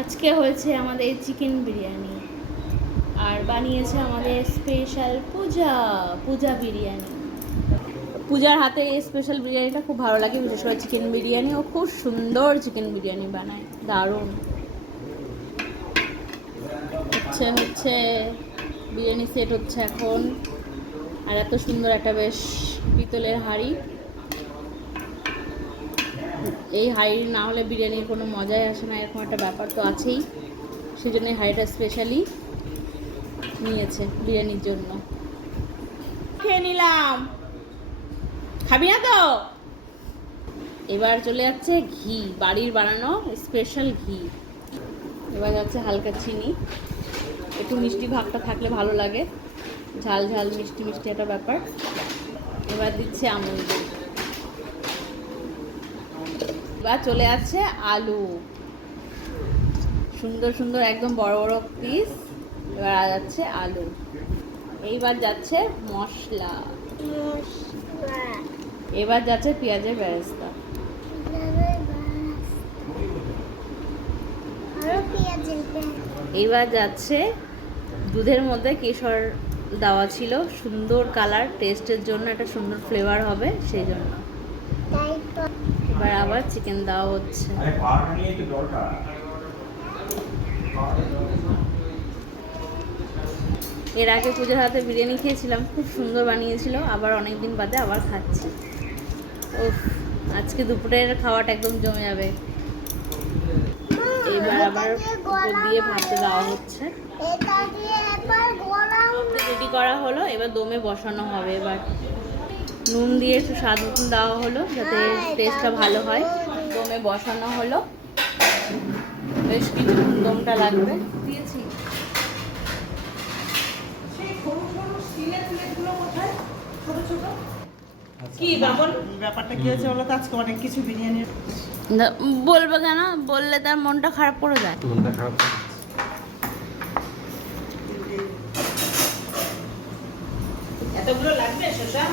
আজকে হয়েছে আমাদের চিকেন বিরিয়ানি আর বানিয়েছে আমাদের স্পেশাল পূজা বিরিয়ানি। পূজার হাতে এই স্পেশাল বিরিয়ানিটা খুব ভালো লাগে, বিশেষ করে চিকেন বিরিয়ানি। ও খুব সুন্দর চিকেন বিরিয়ানি বানায়, দারুণ। হচ্ছে বিরিয়ানি সেট হচ্ছে এখন। আর এত সুন্দর একটা বেশ পিতলের হাঁড়ি, এই হাঁড়ি না হলে বিরিয়ানির কোনো মজাই আসে না, এরকম একটা ব্যাপার তো আছেই। সেই জন্য এই হাঁড়িটা স্পেশালি নিয়েছে বিরিয়ানির জন্য। খেয়ে নিলাম, খাবি না তো? এবার চলে যাচ্ছে ঘি, বাড়ির বানানো স্পেশাল ঘি। এবার যাচ্ছে হালকা চিনি, একটু মিষ্টি ভাবটা থাকলে ভালো লাগে, ঝাল ঝাল মিষ্টি মিষ্টি একটা ব্যাপার। এবার দিচ্ছে আমুল দুধ। এবার চলে যাচ্ছে আলু, সুন্দর সুন্দর একদম বড় বড় পিস। এবার যাচ্ছে আলু। এইবার যাচ্ছে মশলা, এবার যাচ্ছে পেঁয়াজের বেরেস্তা। এইবার যাচ্ছে দুধের মধ্যে কেশর দেওয়া ছিল, সুন্দর কালার, টেস্টের জন্য একটা সুন্দর ফ্লেভার হবে সেই জন্য। এবার আবার চিকেন দেওয়া হচ্ছে। এর আগে পূজার হাতে বিরিয়ানি খেয়েছিলাম, খুব সুন্দর বানিয়েছিল, আবার অনেক দিন বাদে আবার খাচ্ছি। উফ, আজকে দুপুরের খাওয়াটা একদম জমে যাবে। এইবার আবার উপর দিয়ে ভাতে দেওয়া হচ্ছে। রেডি করা হলো, এবার দমে বসানো হবে। এবার নুন দিয়ে একটু স্বাদ মতন দেওয়া হলো যাতে টেস্টটা ভালো হয়। দমে বসানো হলো, বেশ কিছুক্ষণ দমটা লাগবে। দিয়েছি কি বাবন, ব্যাপারটা কি হয়েছে বলো তো? আজকে অনেক কিছু বিরিয়ানি বলবে কেন? বললে তার মনটা খারাপ করে যায়। মনটা খারাপ। এতগুলো লাগবে শসা?